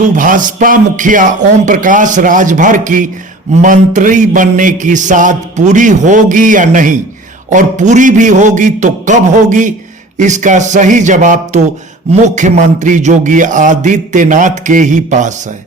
सुभाषपा मुखिया ओम प्रकाश राजभर की मंत्री बनने की साथ पूरी होगी या नहीं, और पूरी भी होगी तो कब होगी, इसका सही जवाब तो मुख्यमंत्री योगी आदित्यनाथ के ही पास है,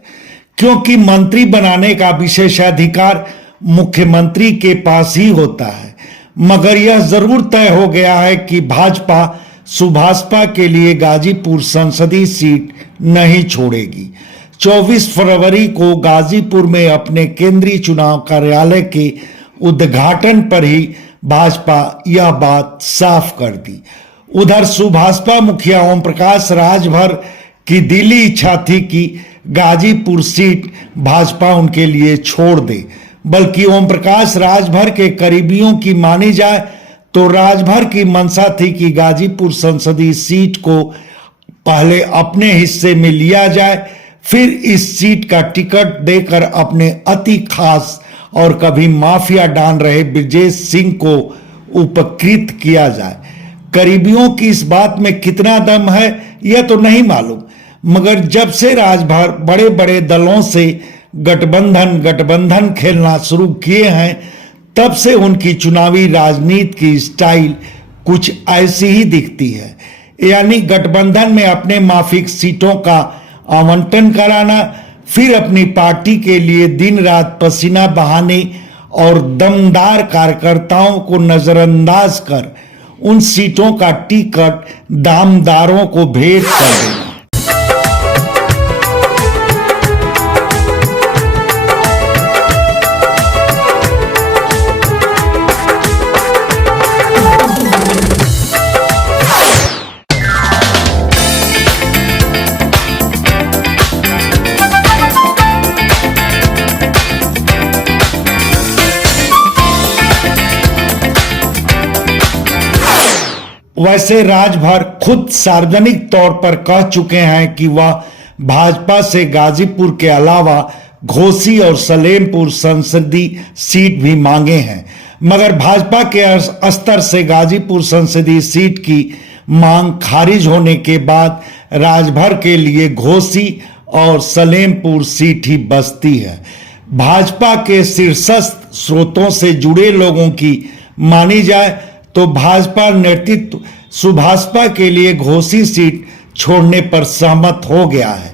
क्योंकि मंत्री बनाने का विशेषाधिकार मुख्यमंत्री के पास ही होता है। मगर यह जरूर तय हो गया है कि भाजपा सुभाषपा के लिए गाजीपुर संसदीय सीट नहीं छोड़ेगी। 24 फरवरी को गाजीपुर में अपने केंद्रीय चुनाव कार्यालय के उद्घाटन पर ही भाजपा यह बात साफ कर दी। उधर सुभाषपा मुखिया ओम प्रकाश राजभर की दिली इच्छा थी कि गाजीपुर सीट भाजपा उनके लिए छोड़ दे, बल्कि ओम प्रकाश राजभर के करीबियों की मानी जाए तो राजभर की मंशा थी कि गाजीपुर संसदीय सीट को पहले अपने हिस्से में लिया जाए, फिर इस सीट का टिकट देकर अपने अति खास और कभी माफिया डान रहे ब्रजेश सिंह को उपकृत किया जाए। करीबियों की इस बात में कितना दम है यह तो नहीं मालूम, मगर जब से राजभर बड़े बड़े दलों से गठबंधन खेलना शुरू किए हैं, तब से उनकी चुनावी राजनीति की स्टाइल कुछ ऐसी ही दिखती है, यानी गठबंधन में अपने माफिक सीटों का आवंटन कराना, फिर अपनी पार्टी के लिए दिन रात पसीना बहाने और दमदार कार्यकर्ताओं को नजरअंदाज कर उन सीटों का टिकट दामदारों को भेंट कर देना। वैसे राजभर खुद सार्वजनिक तौर पर कह चुके हैं कि वह भाजपा से गाजीपुर के अलावा घोसी और सलेमपुर संसदीय सीट भी मांगे हैं, मगर भाजपा के स्तर से गाजीपुर संसदीय सीट की मांग खारिज होने के बाद राजभर के लिए घोसी और सलेमपुर सीट ही बचती है। भाजपा के शीर्षस्थ स्रोतों से जुड़े लोगों की मानी जाए तो भाजपा नेतृत्व सुभाषपा के लिए घोसी सीट छोड़ने पर सहमत हो गया है,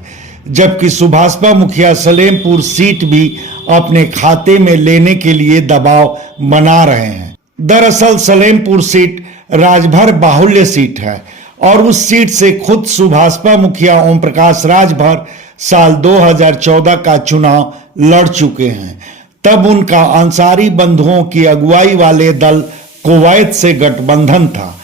जबकि सुभाषपा मुखिया सलेमपुर सीट भी अपने खाते में लेने के लिए दबाव बना रहे हैं। दरअसल सलेमपुर सीट राजभर बाहुल्य सीट है और उस सीट से खुद सुभाषपा मुखिया ओम प्रकाश राजभर साल 2014 का चुनाव लड़ चुके हैं। तब उनका अंसारी बंधुओं की अगुवाई वाले दल कुवैत से गठबंधन था।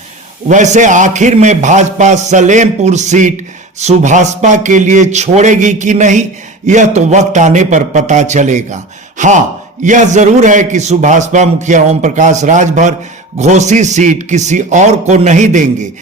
वैसे आखिर में भाजपा सलेमपुर सीट सुभाषपा के लिए छोड़ेगी कि नहीं, यह तो वक्त आने पर पता चलेगा। हाँ, यह जरूर है कि सुभाषपा मुखिया ओम प्रकाश राजभर घोसी सीट किसी और को नहीं देंगे,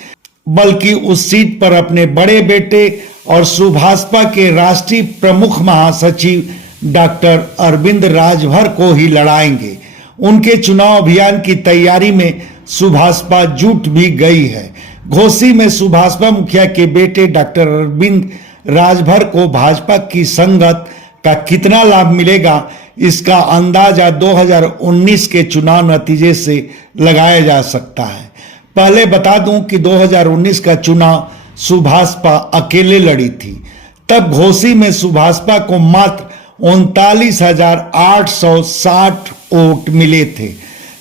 बल्कि उस सीट पर अपने बड़े बेटे और सुभाषपा के राष्ट्रीय प्रमुख महासचिव डॉक्टर अरविंद राजभर को ही लड़ाएंगे। उनके चुनाव अभियान की तैयारी में सुभाषपा जुट भी गई है। घोसी में सुभाषपा मुखिया के बेटे डॉक्टर अरविंद राजभर को भाजपा की संगत का कितना लाभ मिलेगा, इसका अंदाजा 2019 के चुनाव नतीजे से लगाया जा सकता है। पहले बता दूं कि 2019 का चुनाव सुभाषपा अकेले लड़ी थी। तब घोसी में सुभाषपा को मात्र 39,860 वोट मिले थे,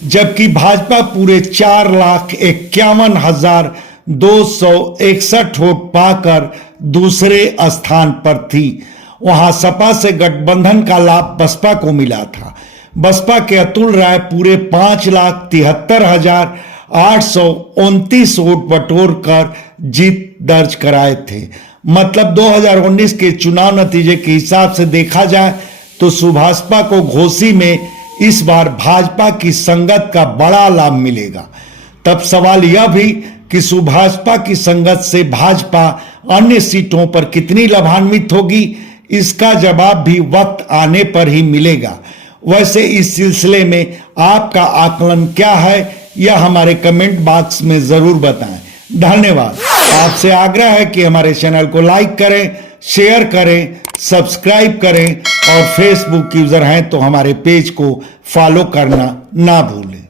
जबकि भाजपा पूरे 4,51,261 वोट पाकर दूसरे स्थान पर थी। वहां सपा से गठबंधन का लाभ बसपा को मिला था। बसपा के अतुल राय पूरे 5,73,829 वोट बटोर कर जीत दर्ज कराए थे। मतलब 2019 के चुनाव नतीजे के हिसाब से देखा जाए तो सुभाषपा को घोसी में इस बार भाजपा की संगत का बड़ा लाभ मिलेगा। तब सवाल यह भी कि सुभाषपा की संगत से भाजपा अन्य सीटों पर कितनी लाभान्वित होगी, इसका जवाब भी वक्त आने पर ही मिलेगा। वैसे इस सिलसिले में आपका आकलन क्या है, यह हमारे कमेंट बॉक्स में जरूर बताएं। धन्यवाद। आपसे आग्रह है कि हमारे चैनल को लाइक करें, शेयर करें, सब्सक्राइब करें और फेसबुक यूजर हैं तो हमारे पेज को फॉलो करना ना भूलें।